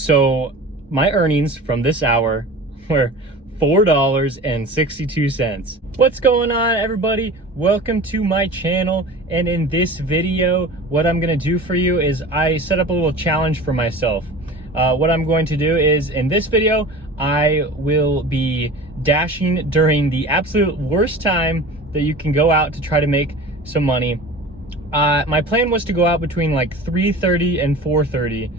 So my earnings from this hour were $4.62. What's going on, everybody? Welcome to my channel. And in this video, what I'm gonna do for you is I set up a little challenge for myself. What I'm going to do is in this video, I will be dashing during the absolute worst time that you can go out to try to make some money. My plan was to go out between like 3:30 and 4:30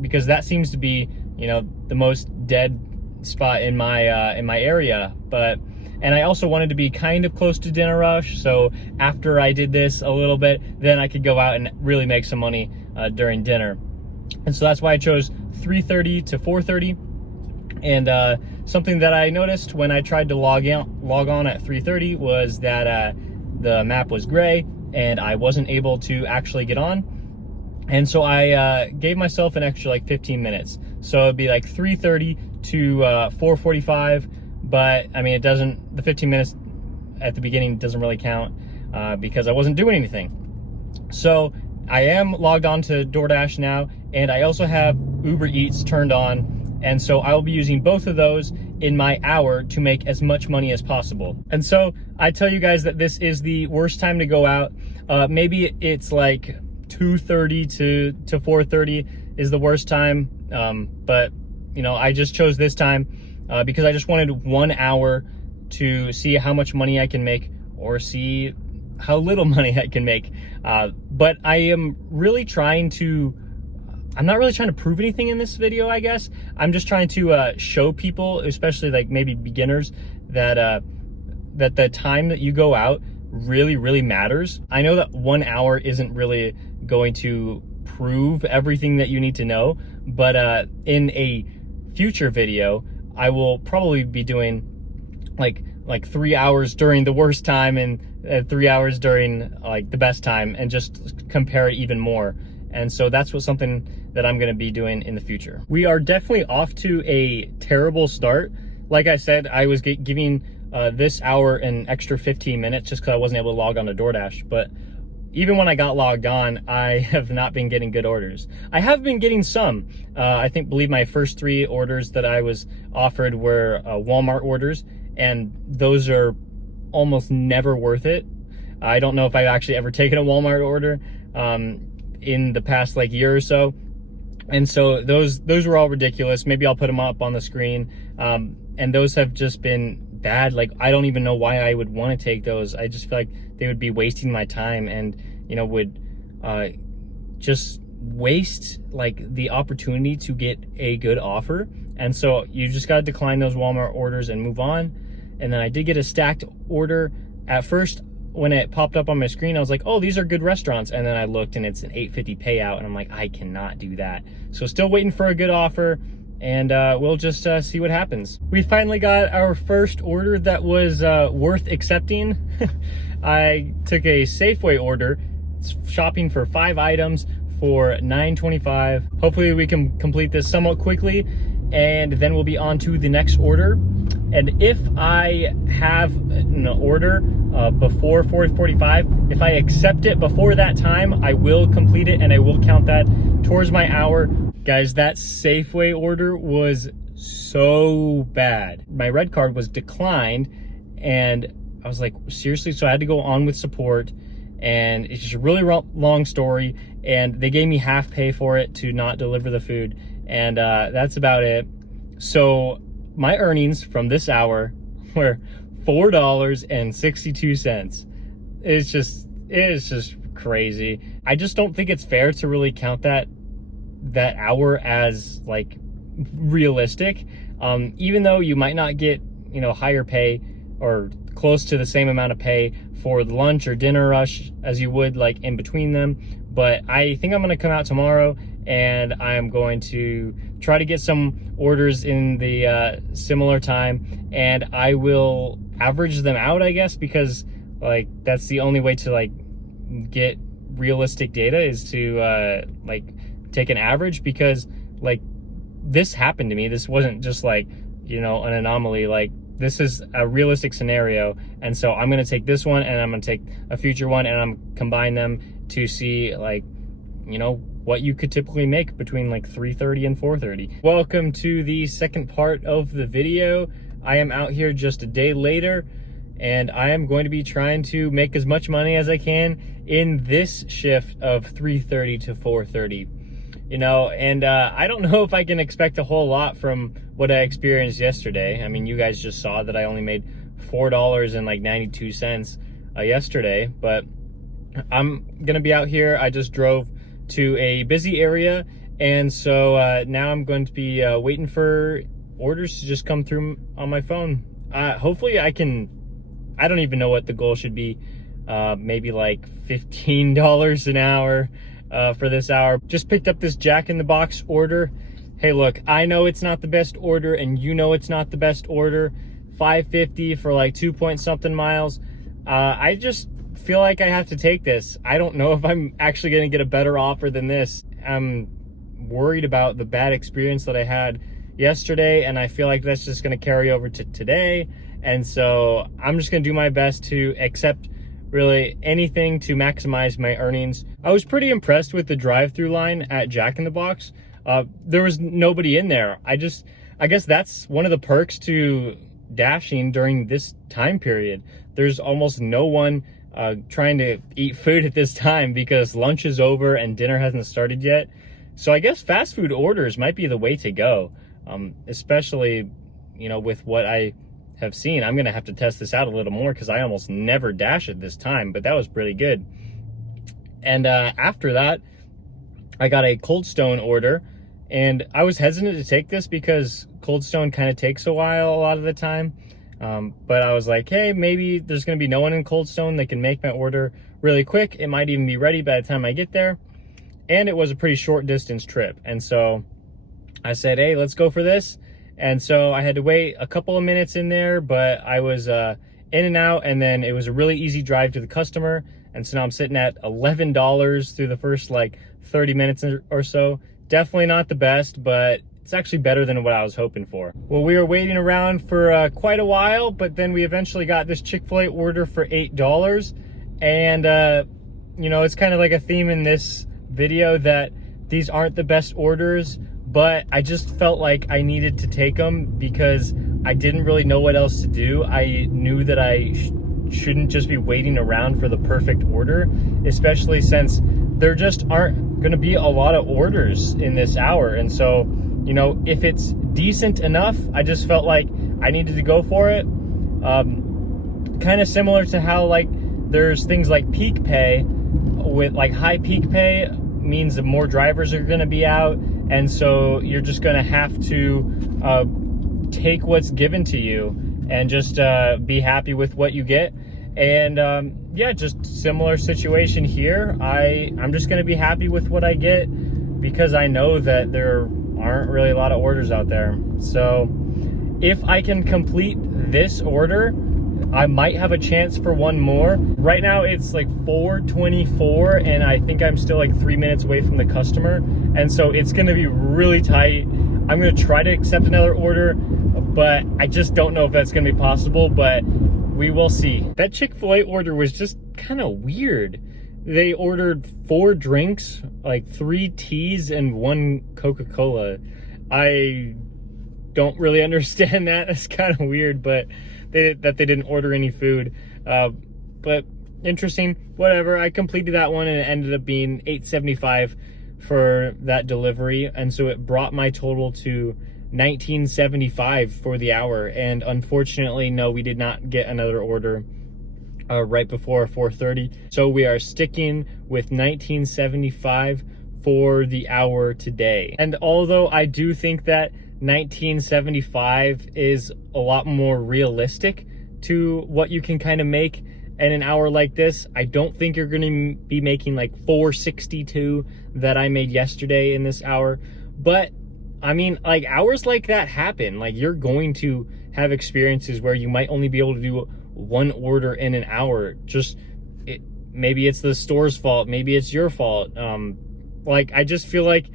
because that seems to be, the most dead spot in my area. And I also wanted to be kind of close to dinner rush, so after I did this a little bit, then I could go out and really make some money during dinner. And so that's why I chose 3:30 to 4:30. And something that I noticed when I tried to log on at 3:30 was that the map was gray and I wasn't able to actually get on. And so I gave myself an extra like 15 minutes. So it'd be like 3:30 to 4:45. But I mean, the 15 minutes at the beginning doesn't really count because I wasn't doing anything. So I am logged on to DoorDash now, and I also have Uber Eats turned on. And so I will be using both of those in my hour to make as much money as possible. And so I tell you guys that this is the worst time to go out. Maybe it's like 2:30 to 4:30 is the worst time. But I just chose this time because I just wanted 1 hour to see how much money I can make or see how little money I can make. But I am really I'm not really trying to prove anything in this video, I guess. I'm just trying to show people, especially like maybe beginners, that the time that you go out really, really matters. I know that 1 hour isn't really going to prove everything that you need to know, but in a future video, I will probably be doing like 3 hours during the worst time and 3 hours during like the best time, and just compare it even more. And so that's something that I'm gonna be doing in the future. We are definitely off to a terrible start. Like I said, I was giving this hour an extra 15 minutes just because I wasn't able to log on to DoorDash. But even when I got logged on, I have not been getting good orders. I have been getting some. I believe my first 3 orders that I was offered were Walmart orders, and those are almost never worth it. I don't know if I've actually ever taken a Walmart order in the past like year or so. And so those were all ridiculous. Maybe I'll put them up on the screen. And those have just been bad. Like, I don't even know why I would want to take those. I just feel like they would be wasting my time and, would just waste like the opportunity to get a good offer. And so you just got to decline those Walmart orders and move on. And then I did get a stacked order. At first, when it popped up on my screen, I was like, oh, these are good restaurants. And then I looked and it's an $8.50 payout. And I'm like, I cannot do that. So still waiting for a good offer. And we'll just see what happens. We finally got our first order that was worth accepting. I took a Safeway order. It's shopping for 5 items for $9.25. Hopefully we can complete this somewhat quickly, and then we'll be on to the next order. And if I have an order before 4:45, if I accept it before that time, I will complete it and I will count that towards my hour. Guys, that Safeway order was so bad. My red card was declined, and I was like, seriously? So I had to go on with support, and it's just a really long story, and they gave me half pay for it to not deliver the food, and that's about it. So my earnings from this hour were $4.62. It's just crazy. I just don't think it's fair to really count that hour as like realistic. Even though you might not get, higher pay or close to the same amount of pay for the lunch or dinner rush as you would like in between them. But I think I'm gonna come out tomorrow and I'm going to try to get some orders in the similar time, and I will average them out, I guess, because like that's the only way to like get realistic data is to like take an average, because like this happened to me. This wasn't just like, an anomaly. Like, this is a realistic scenario, and so I'm gonna take this one and I'm gonna take a future one and I'm combine them to see like what you could typically make between like 3:30 and 4:30. Welcome to the second part of the video. I am out here just a day later, and I am going to be trying to make as much money as I can in this shift of 3:30 to 4:30. You know, and I don't know if I can expect a whole lot from what I experienced yesterday. I mean, you guys just saw that I only made $4.92 yesterday, but I'm gonna be out here. I just drove to a busy area, and so now I'm going to be waiting for orders to just come through on my phone. Hopefully I don't even know what the goal should be, maybe like $15 an hour for this hour. Just picked up this Jack in the Box order. Hey, look, I know it's not the best order, and you know it's not the best order. $5.50 for like 2-point-something miles. I just feel like I have to take this. I don't know if I'm actually going to get a better offer than this. I'm worried about the bad experience that I had yesterday, and I feel like that's just going to carry over to today. And so I'm just going to do my best to accept really anything to maximize my earnings. I was pretty impressed with the drive-through line at Jack in the Box. There was nobody in there. I guess that's one of the perks to dashing during this time period. There's almost no one trying to eat food at this time because lunch is over and dinner hasn't started yet. So I guess fast food orders might be the way to go, especially, you know, with what I have seen. I'm gonna have to test this out a little more because I almost never dash at this time, but that was pretty good. And after that, I got a Cold Stone order, and I was hesitant to take this because Cold Stone kind of takes a while a lot of the time. But I was like, hey, maybe there's going to be no one in Cold Stone that can make my order really quick. It might even be ready by the time I get there. And it was a pretty short distance trip. And so I said, hey, let's go for this. And so I had to wait a couple of minutes in there, but I was in and out, and then it was a really easy drive to the customer. And so now I'm sitting at $11 through the first like 30 minutes or so. Definitely not the best, but it's actually better than what I was hoping for. Well, we were waiting around for quite a while, but then we eventually got this Chick-fil-A order for $8. And, you know, it's kind of like a theme in this video that these aren't the best orders, but I just felt like I needed to take them because I didn't really know what else to do. I knew that I shouldn't just be waiting around for the perfect order, especially since there just aren't going to be a lot of orders in this hour. And so, you know, if it's decent enough, I just felt like I needed to go for it. Kind of similar to how like there's things like peak pay. With like high peak pay means that more drivers are going to be out, and so you're just going to have to take what's given to you and just be happy with what you get. And yeah, just similar situation here. I'm just going to be happy with what I get because I know that there aren't really a lot of orders out there. So if I can complete this order, I might have a chance for one more. Right now it's like 4:24, and I think I'm still like 3 minutes away from the customer, and so it's going to be really tight. I'm going to try to accept another order, but I just don't know if that's going to be possible, but we will see. That Chick-fil-A order was just kind of weird. They ordered 4 drinks, like 3 teas and 1 Coca-Cola. I don't really understand that. It's kind of weird, but that they didn't order any food. But interesting, whatever. I completed that one, and it ended up being $8.75 for that delivery. And so it brought my total to $19.75 for the hour. And unfortunately, no, we did not get another order right before 4:30. So we are sticking with $19.75 for the hour today. And although I do think that $19.75 is a lot more realistic to what you can kind of make in an hour like this, I don't think you're going to be making like $4.62 that I made yesterday in this hour. But I mean, like, hours like that happen. Like, you're going to have experiences where you might only be able to do one order in an hour. Maybe it's the store's fault, maybe it's your fault. Like, I just feel like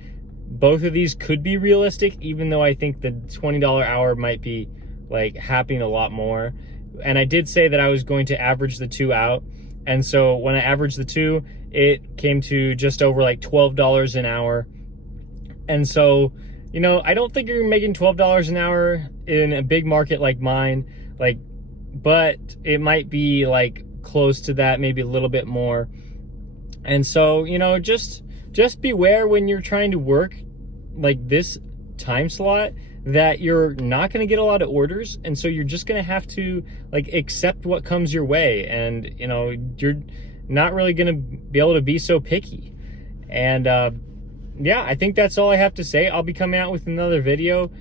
both of these could be realistic, even though I think the $20 hour might be like happening a lot more. And I did say that I was going to average the two out, and so when I averaged the two, it came to just over like $12 an hour. And so, you know, I don't think you're making $12 an hour in a big market like mine, like, but it might be like close to that, maybe a little bit more. And so, you know, just beware when you're trying to work like this time slot that you're not going to get a lot of orders, and so you're just going to have to like accept what comes your way, and you know, you're not really going to be able to be so picky. And yeah, I think that's all I have to say. I'll be coming out with another video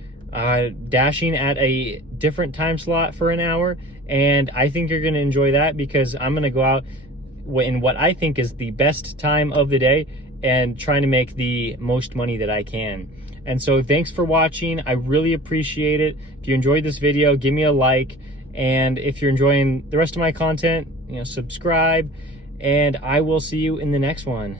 dashing at a different time slot for an hour, and I think you're going to enjoy that because I'm going to go out in what I think is the best time of the day and trying to make the most money that I can. And so thanks for watching. I really appreciate it. If you enjoyed this video, give me a like. And if you're enjoying the rest of my content, you know, subscribe. And I will see you in the next one.